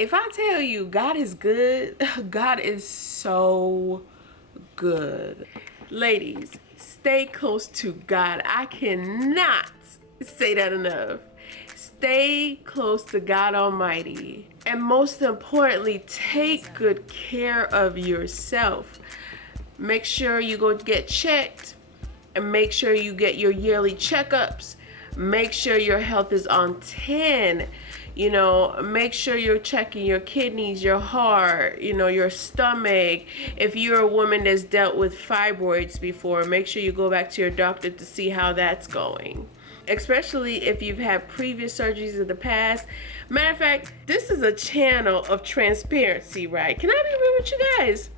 If I tell you God is good, God is so good. Ladies, stay close to God. I cannot say that enough. Stay close to God Almighty. And most importantly, take good care of yourself. Make sure you go get checked and make sure you get your yearly checkups. Make sure your health is on 10. Make sure you're checking your kidneys, your heart, your stomach. If you're a woman that's dealt with fibroids before, make sure you go back to your doctor to see how that's going. Especially if you've had previous surgeries in the past. Matter of fact, this is a channel of transparency, right? Can I be real with you guys?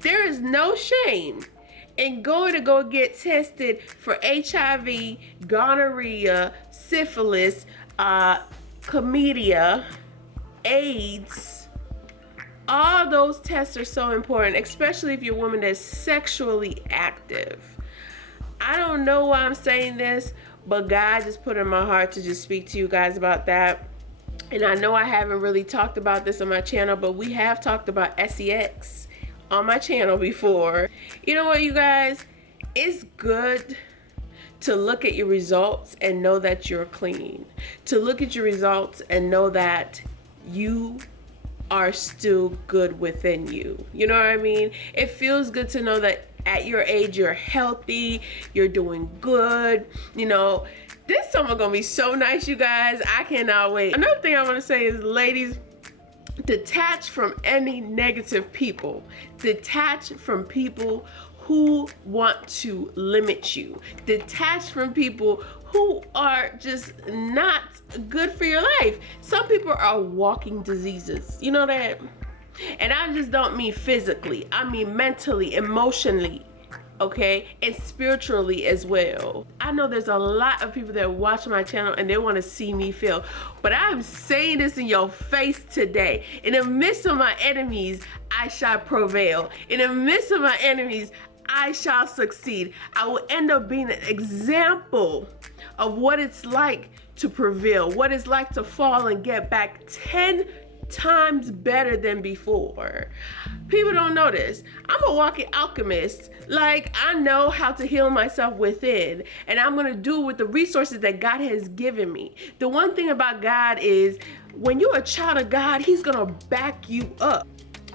There is no shame in going to go get tested for HIV, gonorrhea, syphilis, chlamydia, AIDS. All those tests are so important, especially if you're a woman that's sexually active. I don't know why I'm saying this, but God just put it in my heart to just speak to you guys about that. And I know I haven't really talked about this on my channel, but we have talked about sex on my channel before. You know what, you guys? It's good to look at your results and know that you're clean. To look at your results and know that you are still good within you. You know what I mean? It feels good to know that at your age you're healthy, you're doing good. This summer gonna be so nice, you guys. I cannot wait. Another thing I want to say is, ladies, detach from any negative people. Detach from people who want to limit you. Detach from people who are just not good for your life. Some people are walking diseases. You know that? And I just don't mean physically. I mean mentally, emotionally, okay? And spiritually as well. I know there's a lot of people that watch my channel and they want to see me fail. But I'm saying this in your face today. In the midst of my enemies, I shall prevail. In the midst of my enemies, I shall succeed. I will end up being an example of what it's like to prevail, what it's like to fall and get back 10 times better than before. People don't know this. I'm a walking alchemist. Like, I know how to heal myself within, and I'm gonna do it with the resources that God has given me. The one thing about God is, when you're a child of God, He's gonna back you up.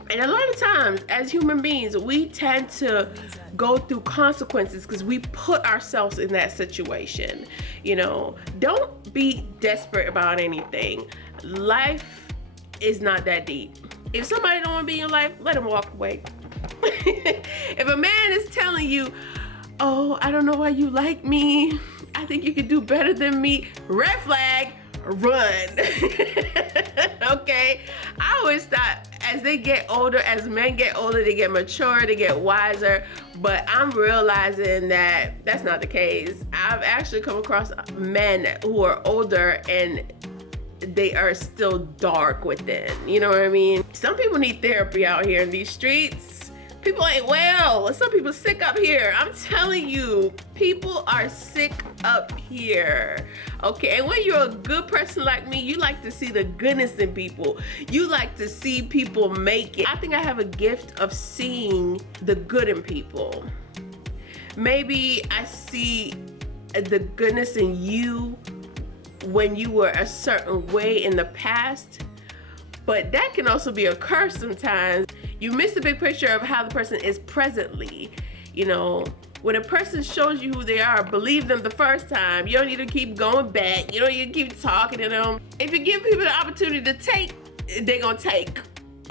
And a lot of times, as human beings, we tend to go through consequences because we put ourselves in that situation. Don't be desperate about anything. Life is not that deep. If somebody don't want to be in your life, let them walk away. If a man is telling you, oh, I don't know why you like me, I think you could do better than me, red flag, run. Okay? I always thought as they get older, as men get older, they get mature, they get wiser, but I'm realizing that that's not the case. I've actually come across men who are older and they are still dark within. You know what I mean? Some people need therapy out here in these streets. People ain't well. Some people sick up here. I'm telling you, people are sick up here. Okay, and when you're a good person like me, you like to see the goodness in people. You like to see people make it. I think I have a gift of seeing the good in people. Maybe I see the goodness in you when you were a certain way in the past, but that can also be a curse sometimes. You miss the big picture of how the person is presently. When a person shows you who they are, believe them the first time. You don't need to keep going back. You don't need to keep talking to them. If you give people the opportunity to take, they're gonna take.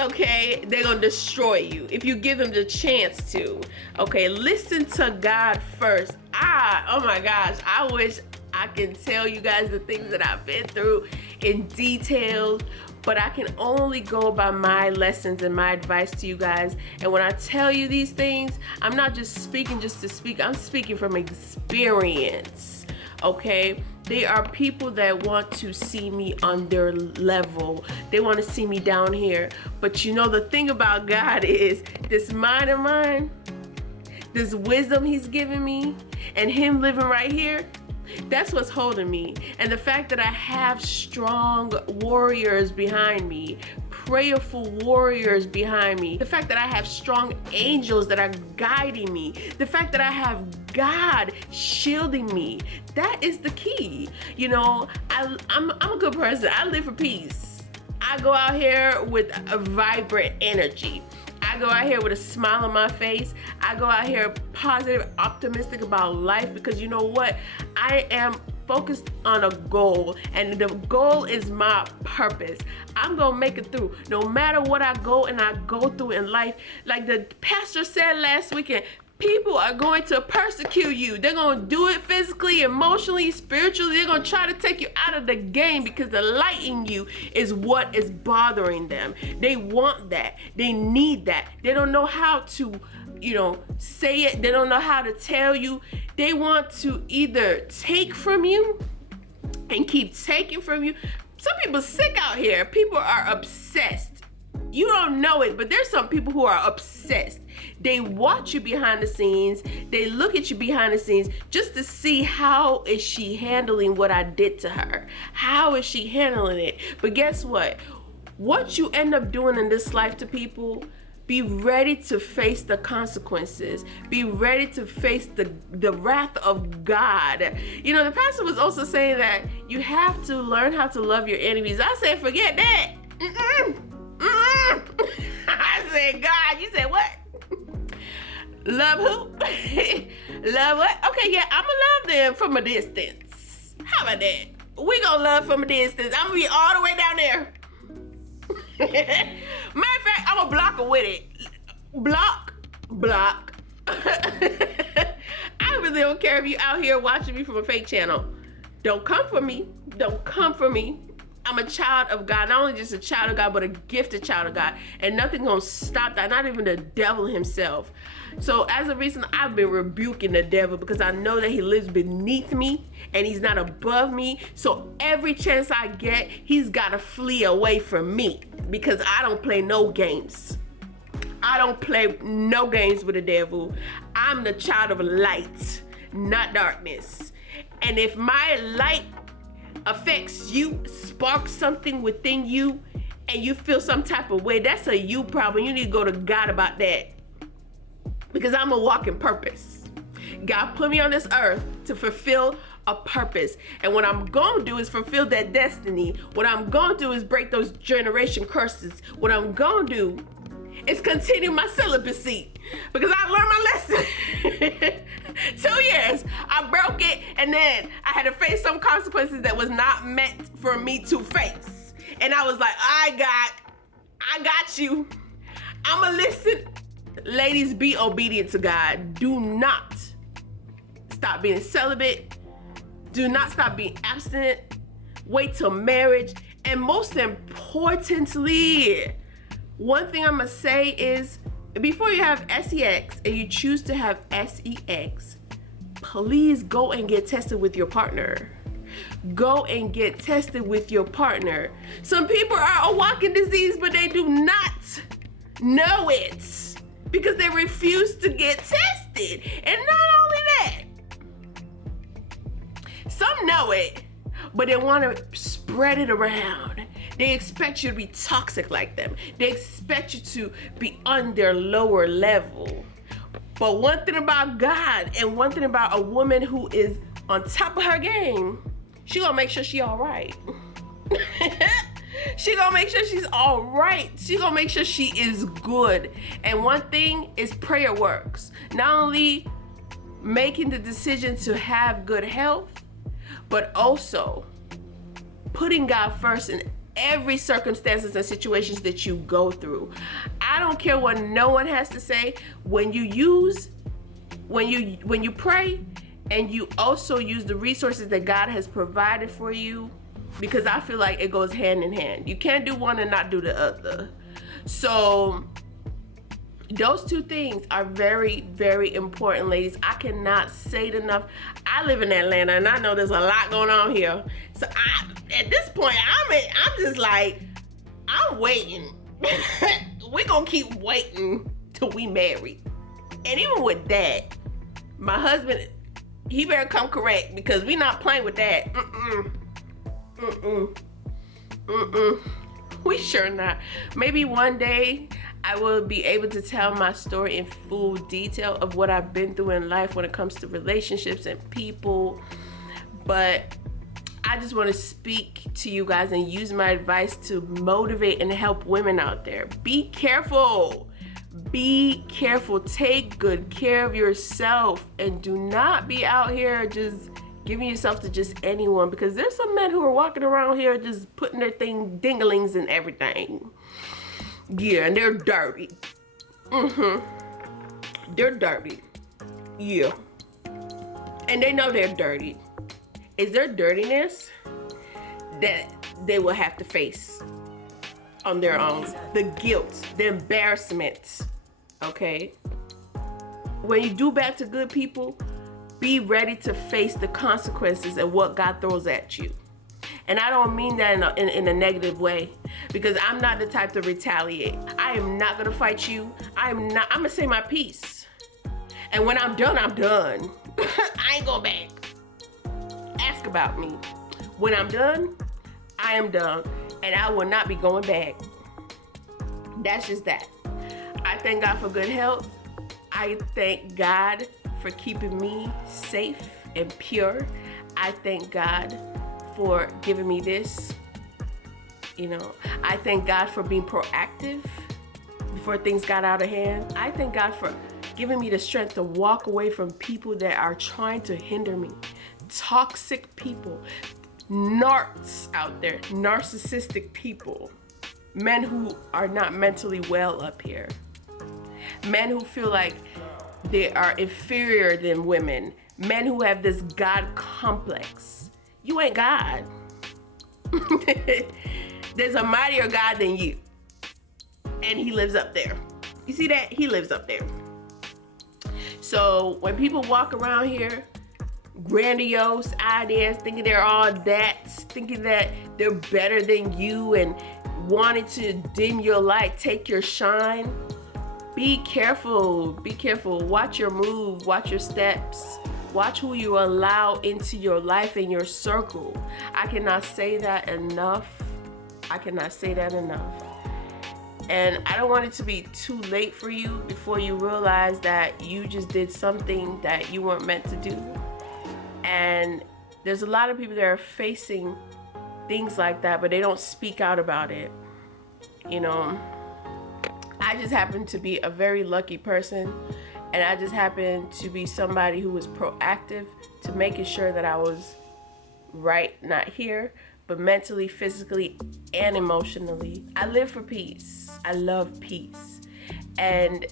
Okay, they're gonna destroy you if you give them the chance to. Okay, listen to God first. Oh my gosh, I wish I can tell you guys the things that I've been through in detail, but I can only go by my lessons and my advice to you guys. And when I tell you these things, I'm not just speaking just to speak, I'm speaking from experience, okay? They are people that want to see me on their level. They want to see me down here. But the thing about God is, this mind of mine, this wisdom He's given me, and Him living right here, that's what's holding me. And the fact that I have strong warriors behind me, prayerful warriors behind me, the fact that I have strong angels that are guiding me, the fact that I have God shielding me, that is the key. You know, I'm a good person. I live for peace. I go out here with a vibrant energy. I go out here with a smile on my face. I go out here positive, optimistic about life, because you know what? I am focused on a goal, and the goal is my purpose. I'm gonna make it through no matter what I go through in life. Like the pastor said last weekend, people are going to persecute you. They're going to do it physically, emotionally, spiritually. They're going to try to take you out of the game, because the light in you is what is bothering them. They want that. They need that. They don't know how to, say it. They don't know how to tell you. They want to either take from you and keep taking from you. Some people sick out here. People are obsessed. You don't know it, but there's some people who are obsessed. They watch you behind the scenes. They look at you behind the scenes just to see, how is she handling what I did to her? How is she handling it? But guess what? What you end up doing in this life to people, be ready to face the consequences. Be ready to face the wrath of God. The pastor was also saying that you have to learn how to love your enemies. I said, forget that. I said, God, you said what? Love who? Love what? Okay, yeah, I'ma love them from a distance. How about that? We gonna love from a distance. I'm gonna be all the way down there. Matter of fact, I'm gonna block her with it. Block. I really don't care if you out here watching me from a fake channel. Don't come for me. Don't come for me. I'm a child of God, not only just a child of God, but a gifted child of God. And nothing gonna stop that, not even the devil himself. So as of recent, I've been rebuking the devil, because I know that he lives beneath me and he's not above me. So every chance I get, he's gotta flee away from me, because I don't play no games. I don't play no games with the devil. I'm the child of light, not darkness. And if my light affects you, sparks something within you, and you feel some type of way, that's a you problem. You need to go to God about that, because I'm a walking purpose. God put me on this earth to fulfill a purpose, and what I'm gonna do is fulfill that destiny. What I'm gonna do is break those generation curses. What I'm gonna do is continue my celibacy, because I learned my lesson. 2 years, I broke it, and then I had to face some consequences that was not meant for me to face. And I was like, I got you. I'ma listen. Ladies, be obedient to God. Do not stop being celibate. Do not stop being abstinent. Wait till marriage. And most importantly, one thing I'm gonna say is, before you have sex and you choose to have sex, please go and get tested with your partner. Go and get tested with your partner. Some people are a walking disease, but they do not know it, because they refuse to get tested. And not only that, some know it, but they want to spread it around. They expect you to be toxic like them. They expect you to be on their lower level. But one thing about God, and one thing about a woman who is on top of her game, she gonna make sure she all right. She gonna make sure she's all right. She gonna make sure she is good. And one thing is, prayer works. Not only making the decision to have good health, but also putting God first in every circumstances and situations that you go through. I don't care what no one has to say. When you pray, and you also use the resources that God has provided for you, because I feel like it goes hand in hand. You can't do one and not do the other. So those two things are very, very important, ladies. I cannot say it enough. I live in Atlanta, and I know there's a lot going on here. So at this point, I'm just like, I'm waiting. We're gonna keep waiting till we marry. And even with that, my husband, he better come correct, because we not playing with that. We sure not. Maybe one day I will be able to tell my story in full detail of what I've been through in life when it comes to relationships and people. But I just want to speak to you guys and use my advice to motivate and help women out there. Be careful. Be careful. Take good care of yourself, and do not be out here just giving yourself to just anyone, because there's some men who are walking around here just putting their dinglings in everything. Yeah, and they're dirty. They're dirty. Yeah. And they know they're dirty. It's their dirtiness that they will have to face on their own. The guilt, the embarrassment, okay? When you do bad to good people, be ready to face the consequences and what God throws at you. And I don't mean that in a negative way, because I'm not the type to retaliate. I am not gonna fight you. I'm gonna say my piece. And when I'm done, I'm done. I ain't going back. Ask about me. When I'm done, I am done. And I will not be going back. That's just that. I thank God for good health. I thank God for keeping me safe and pure. I thank God for giving me this. I thank God for being proactive before things got out of hand. I thank God for giving me the strength to walk away from people that are trying to hinder me. Toxic people, narcs out there, narcissistic people, men who are not mentally well up here, men who feel like they are inferior than women, men who have this God complex. You ain't God. There's a mightier God than you, and he lives up there. You see that? He lives up there. So when people walk around here, grandiose ideas, thinking they're all that, thinking that they're better than you and wanting to dim your light, take your shine, be careful. Be careful. Watch your move, watch your steps, watch who you allow into your life and your circle. I cannot say that enough. I cannot say that enough. And I don't want it to be too late for you before you realize that you just did something that you weren't meant to do. And there's a lot of people that are facing things like that, but they don't speak out about it. I just happen to be a very lucky person, and I just happen to be somebody who was proactive to making sure that I was right, not here, but mentally, physically, and emotionally. I live for peace. I love peace. And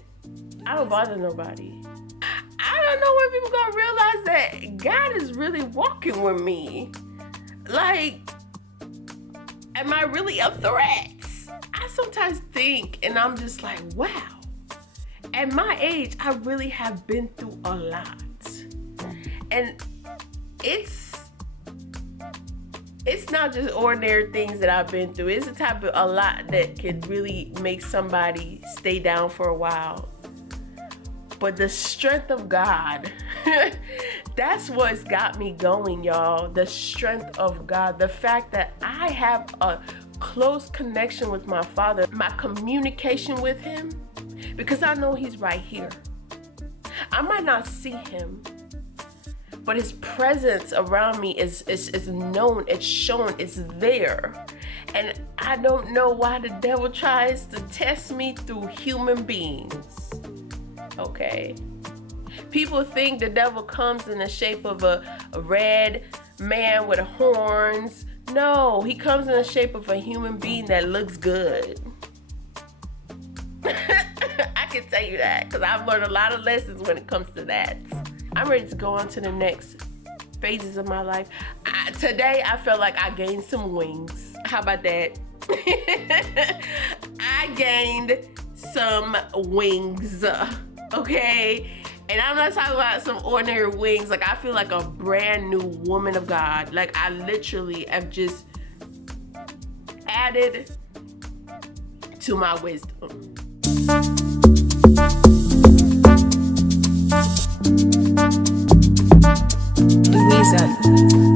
I don't bother nobody. I don't know when people gonna realize that God is really walking with me. Like, am I really a threat? I sometimes think, and I'm just like, wow. At my age, I really have been through a lot. And it's not just ordinary things that I've been through. It's the type of a lot that could really make somebody stay down for a while. But the strength of God, that's what's got me going, y'all. The strength of God. The fact that I have a close connection with my Father, my communication with him, because I know he's right here. I might not see him, but his presence around me is known, it's shown, it's there. And I don't know why the devil tries to test me through human beings. Okay? People think the devil comes in the shape of a red man with horns. No, he comes in the shape of a human being that looks good. I can tell you that, because I've learned a lot of lessons when it comes to that. I'm ready to go on to the next phases of my life. Today, I felt like I gained some wings. How about that? I gained some wings, okay? And I'm not talking about some ordinary wings. Like, I feel like a brand new woman of God. Like, I literally have just added to my wisdom. Louisa.